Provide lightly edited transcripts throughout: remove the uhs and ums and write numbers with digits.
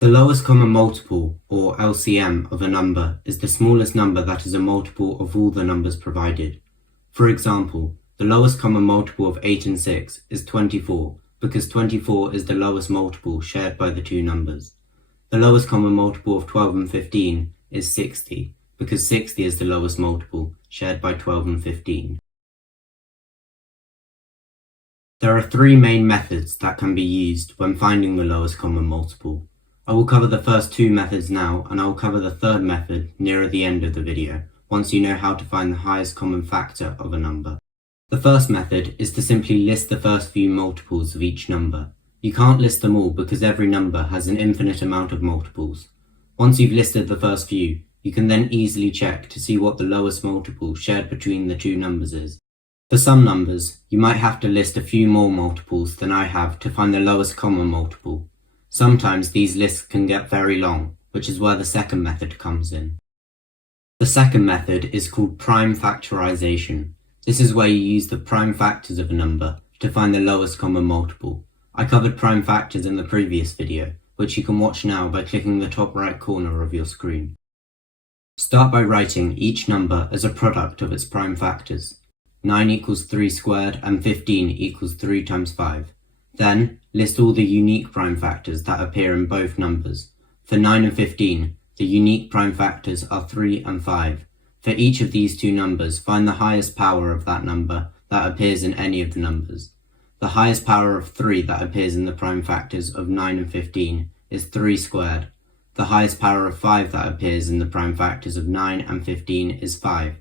The lowest common multiple, or LCM, of a number is the smallest number that is a multiple of all the numbers provided. For example, the lowest common multiple of 8 and 6 is 24, because 24 is the lowest multiple shared by the two numbers. The lowest common multiple of 12 and 15 is 60, because 60 is the lowest multiple shared by 12 and 15. There are three main methods that can be used when finding the lowest common multiple. I will cover the first two methods now, and I will cover the third method nearer the end of the video, once you know how to find the highest common factor of a number. The first method is to simply list the first few multiples of each number. You can't list them all because every number has an infinite amount of multiples. Once you've listed the first few, you can then easily check to see what the lowest multiple shared between the two numbers is. For some numbers, you might have to list a few more multiples than I have to find the lowest common multiple. Sometimes these lists can get very long, which is where the second method comes in. The second method is called Prime Factorisation. This is where you use the prime factors of a number to find the lowest common multiple. I covered prime factors in the previous video, which you can watch now by clicking the top right corner of your screen. Start by writing each number as a product of its prime factors. 9 equals 3 squared and 15 equals 3 times 5. Then, list all the unique prime factors that appear in both numbers. For 9 and 15, the unique prime factors are 3 and 5. For each of these two numbers, find the highest power of that number that appears in any of the numbers. The highest power of 3 that appears in the prime factors of 9 and 15 is 3 squared. The highest power of 5 that appears in the prime factors of 9 and 15 is 5.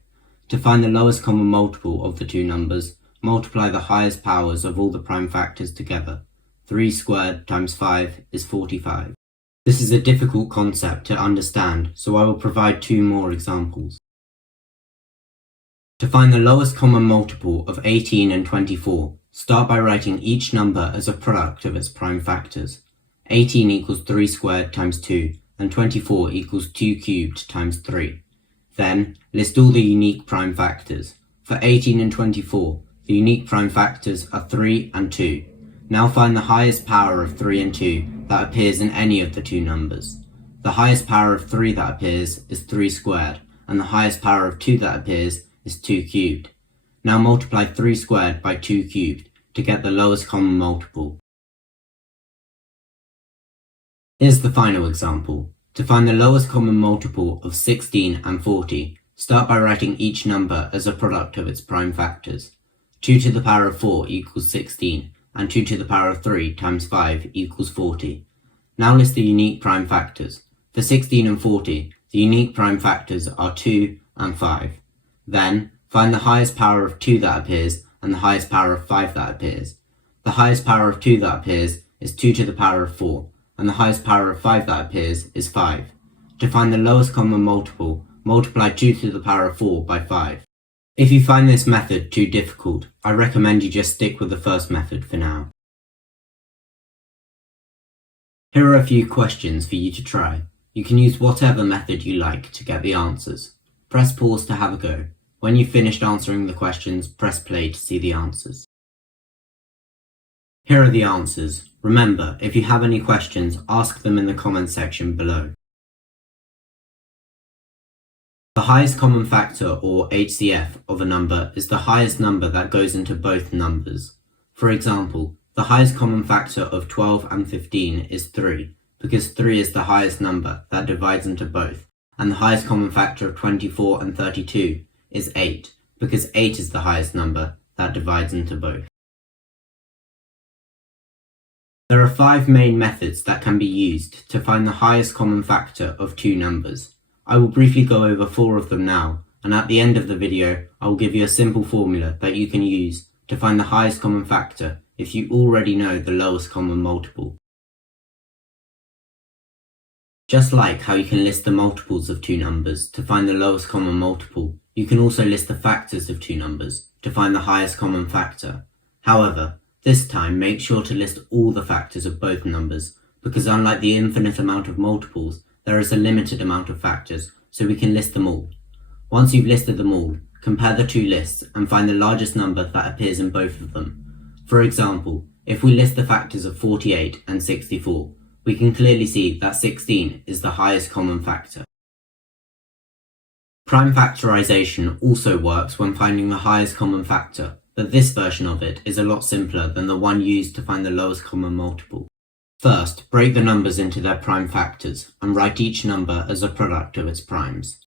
To find the lowest common multiple of the two numbers, multiply the highest powers of all the prime factors together. 3 squared times 5 is 45. This is a difficult concept to understand, so I will provide two more examples. To find the lowest common multiple of 18 and 24, start by writing each number as a product of its prime factors. 18 equals 3 squared times 2, and 24 equals 2 cubed times 3. Then, list all the unique prime factors. For 18 and 24, the unique prime factors are 3 and 2. Now find the highest power of 3 and 2 that appears in any of the two numbers. The highest power of 3 that appears is 3 squared, and the highest power of 2 that appears is 2 cubed. Now multiply 3 squared by 2 cubed to get the lowest common multiple. Here's the final example. To find the lowest common multiple of 16 and 40, start by writing each number as a product of its prime factors. 2 to the power of 4 equals 16, and 2 to the power of 3 times 5 equals 40. Now list the unique prime factors. For 16 and 40, the unique prime factors are 2 and 5. Then, find the highest power of 2 that appears and the highest power of 5 that appears. The highest power of 2 that appears is 2 to the power of 4, and the highest power of 5 that appears is 5. To find the lowest common multiple, multiply 2 to the power of 4 by 5. If you find this method too difficult, I recommend you just stick with the first method for now. Here are a few questions for you to try. You can use whatever method you like to get the answers. Press pause to have a go. When you've finished answering the questions, press play to see the answers. Here are the answers. Remember, if you have any questions, ask them in the comment section below. The highest common factor, or HCF, of a number is the highest number that goes into both numbers. For example, the highest common factor of 12 and 15 is 3, because 3 is the highest number that divides into both, and the highest common factor of 24 and 32 is 8, because 8 is the highest number that divides into both. There are 5 main methods that can be used to find the highest common factor of two numbers. I will briefly go over 4 of them now, and at the end of the video, I will give you a simple formula that you can use to find the highest common factor if you already know the lowest common multiple. Just like how you can list the multiples of two numbers to find the lowest common multiple, you can also list the factors of two numbers to find the highest common factor. However, this time make sure to list all the factors of both numbers, because unlike the infinite amount of multiples, there is a limited amount of factors, so we can list them all. Once you've listed them all, compare the two lists and find the largest number that appears in both of them. For example, if we list the factors of 48 and 64, we can clearly see that 16 is the highest common factor. Prime factorization also works when finding the highest common factor, but this version of it is a lot simpler than the one used to find the lowest common multiple. First, break the numbers into their prime factors and write each number as a product of its primes.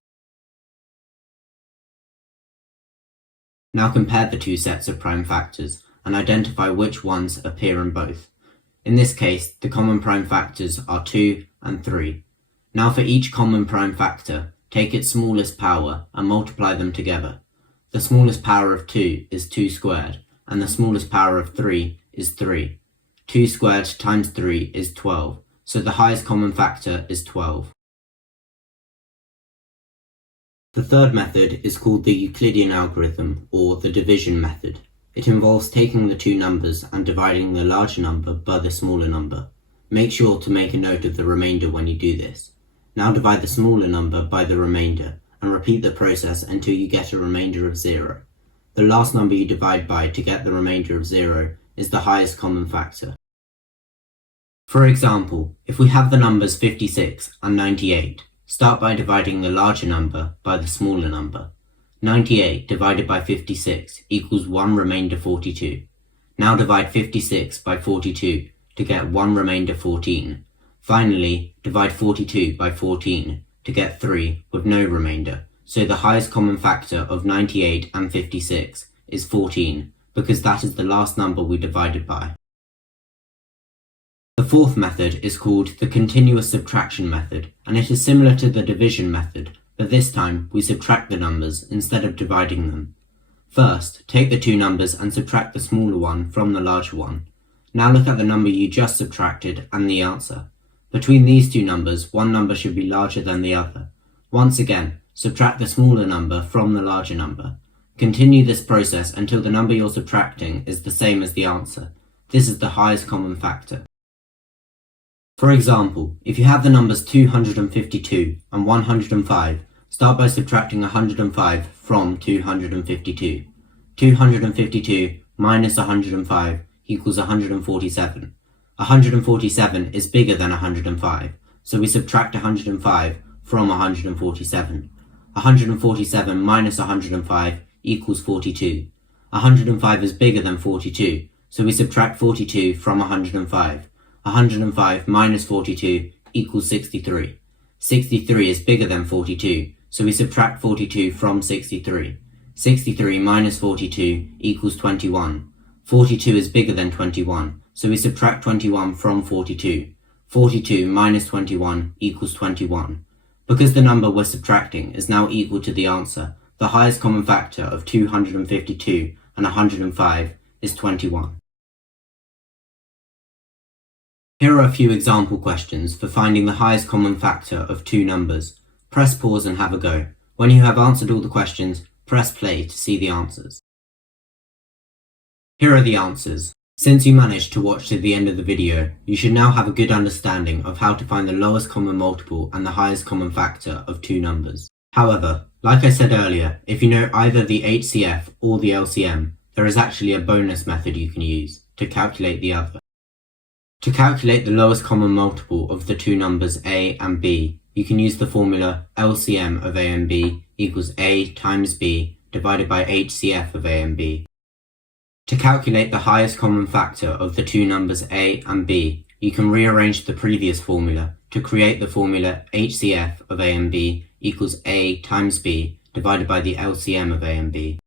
Now compare the two sets of prime factors and identify which ones appear in both. In this case, the common prime factors are 2 and 3. Now for each common prime factor, take its smallest power and multiply them together. The smallest power of 2 is 2 squared, and the smallest power of 3 is 3. 2 squared times 3 is 12, so the highest common factor is 12. The third method is called the Euclidean algorithm, or the division method. It involves taking the two numbers and dividing the larger number by the smaller number. Make sure to make a note of the remainder when you do this. Now divide the smaller number by the remainder, and repeat the process until you get a remainder of 0. The last number you divide by to get the remainder of 0 is the highest common factor. For example, if we have the numbers 56 and 98, start by dividing the larger number by the smaller number. 98 divided by 56 equals 1 remainder 42. Now divide 56 by 42 to get 1 remainder 14. Finally, divide 42 by 14 to get 3 with no remainder. So the highest common factor of 98 and 56 is 14, because that is the last number we divided by. The fourth method is called the Continuous Subtraction Method, and it is similar to the division method, but this time we subtract the numbers instead of dividing them. First, take the two numbers and subtract the smaller one from the larger one. Now look at the number you just subtracted and the answer. Between these two numbers, one number should be larger than the other. Once again, subtract the smaller number from the larger number. Continue this process until the number you're subtracting is the same as the answer. This is the highest common factor. For example, if you have the numbers 252 and 105, start by subtracting 105 from 252. 252 minus 105 equals 147. 147 is bigger than 105, so we subtract 105 from 147. 147 minus 105 equals 42. 105 is bigger than 42, so we subtract 42 from 105. 105 minus 42 equals 63. 63 is bigger than 42, so we subtract 42 from 63. 63 minus 42 equals 21. 42 is bigger than 21, so we subtract 21 from 42. 42 minus 21 equals 21. Because the number we're subtracting is now equal to the answer, the highest common factor of 252 and 105 is 21. Here are a few example questions for finding the highest common factor of two numbers. Press pause and have a go. When you have answered all the questions, press play to see the answers. Here are the answers. Since you managed to watch to the end of the video, you should now have a good understanding of how to find the lowest common multiple and the highest common factor of two numbers. However, like I said earlier, if you know either the HCF or the LCM, there is actually a bonus method you can use to calculate the other. To calculate the lowest common multiple of the two numbers a and b, you can use the formula LCM of a and b equals a times b divided by HCF of a and b. To calculate the highest common factor of the two numbers a and b, you can rearrange the previous formula to create the formula HCF of a and b equals a times b divided by the LCM of a and b.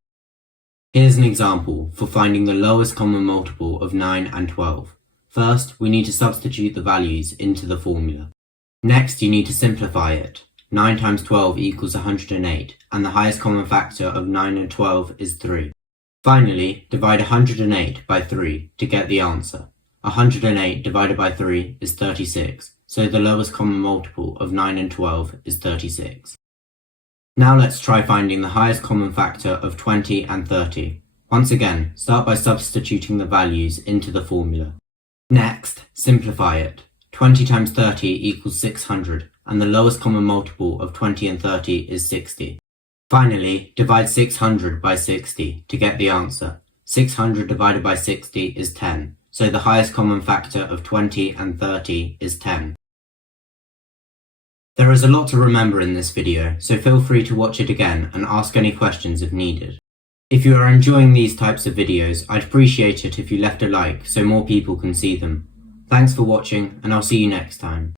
Here's an example for finding the lowest common multiple of 9 and 12. First, we need to substitute the values into the formula. Next, you need to simplify it. 9 times 12 equals 108, and the highest common factor of 9 and 12 is 3. Finally, divide 108 by 3 to get the answer. 108 divided by 3 is 36, so the lowest common multiple of 9 and 12 is 36. Now let's try finding the highest common factor of 20 and 30. Once again, start by substituting the values into the formula. Next, simplify it. 20 times 30 equals 600, and the lowest common multiple of 20 and 30 is 60. Finally, divide 600 by 60 to get the answer. 600 divided by 60 is 10, so the highest common factor of 20 and 30 is 10. There is a lot to remember in this video, so feel free to watch it again and ask any questions if needed. If you are enjoying these types of videos, I'd appreciate it if you left a like so more people can see them. Thanks for watching, and I'll see you next time.